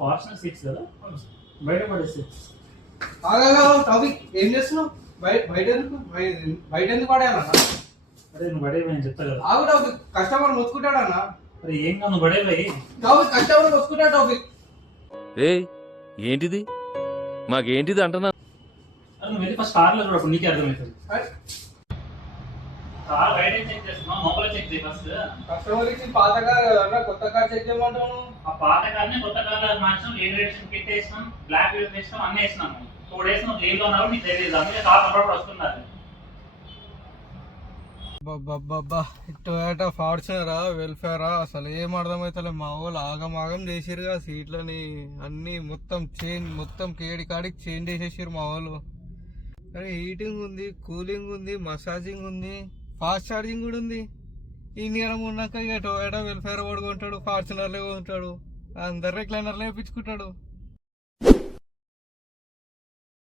Fortuner 6 కదా బయట పడేసి. టాపిక్ ఏం చేస్తున్నావు? బయట ఎందుకు పడేయాలన్నా? అరే నువ్వు పడేవి నేను చెప్తా కదా. ఆగు టాపిక్, కస్టమర్ మొత్తుకుంటాడన్నా. అరే ఏం కాదు నువ్వు పడేవి. టాపిక్ కస్టమర్ మొత్తుకుంటాడు టాపిక్. ఏ ఏంటిది మాకేంటిది అంటున్నా? అరే నువ్వు వెళ్ళి ఫస్ట్ కార్లో చూడప్పుడు నీకే అర్థమవుతుంది. కార్ బయట చెక్ చేస్తున్నావు, లోపల చెక్ చేయి ఫస్ట్. కస్టమర్ ఇచ్చి పాత కార్ కదన్నా, కొత్త కార్ చెక్ చేయమంటాను. ఆ పాత కార్ని కొత్త కార్ మార్చాం, రేడియేషన్ కిట్ వేసినాం, బ్లాక్ వీల్ వేసినాం, అన్నీ వేసినాము. 2 days నువ్వు లీవ్ లో ఉన్నావు, నీకు తెలియదు. అందుకే కార్ అప్పుడప్పుడు వస్తున్నారు. టొయోటా ఫార్చునరా వెల్ఫేరా అసలు ఏం అర్థమవుతలే. మా వాళ్ళు ఆగం చేసిరుగా సీట్లని అన్ని మొత్తం కేడి కాడికి చేంజ్ చేసేసారు మా వాళ్ళు. కానీ హీటింగ్ ఉంది, కూలింగ్ ఉంది, మసాజింగ్ ఉంది, ఫాస్ట్ ఛార్జింగ్ కూడా ఉంది. ఇన్ని గరం ఉన్నాక ఇక టొయోటా వెల్ఫేర్ కూడా కొంటాడు, ఫార్చునర్లే కొంటాడు, అందరు రెక్లైనర్లే వేయించుకుంటాడు.